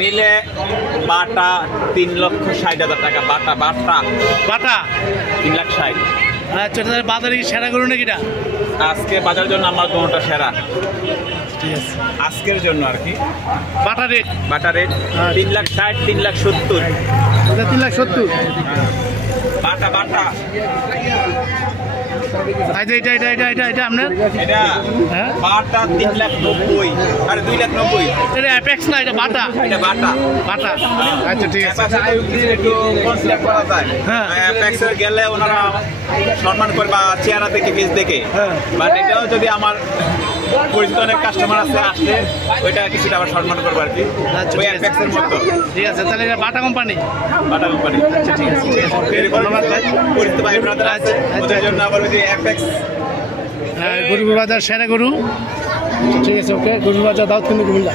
নিলে বাটা 3,60,000 টাকা। বাটা বাটা বাটা 3,60,000। আচ্ছা, বাজারে সেরা গরু নাকি এটা? আজকে বাজারের জন্য আমার কোনটা সেরা, ঠিক আছে আজকের জন্য আর কি। বাটা রেট 3,60,000, 3,70,000। 3,70,000। বাটা বাটা এটা আপনার এটা হ্যাঁ বাটা 3,90,000 আর 2,90,000। এটা অ্যাপেক্স না, এটা বাটা। এটা বাটা বাটা আচ্ছা ঠিক আছে। একটু কনসিডার করা যায়। হ্যাঁ অ্যাপেক্সে গেলে ওনারা সম্মান করে বা চেহারা দেখে ফেস দেখে, হ্যাঁ বাট এটাও যদি আমার পরিচিত অনেক কাস্টমার আছে আসলে ওইটা কিছুটা আবার সম্মান করবো আর কি। আচ্ছা, ওই ঠিক আছে। অ্যাপেক্সের মতো। ঠিক আছে, তাহলে এটা বাটা কোম্পানি। Bata company. আচ্ছা ঠিক আছে ঠিক আছে, ধন্যবাদ ভাই। পরিচিত ভাই ব্রাদার আছে, ওদের জন্য আবার ওই যে অ্যাপেক্স। হ্যাঁ, গরুর বাজার সেরা গরু। ঠিক আছে, ওকে। গরুর বাজার দাউদ কিন্তু কুমিল্লা।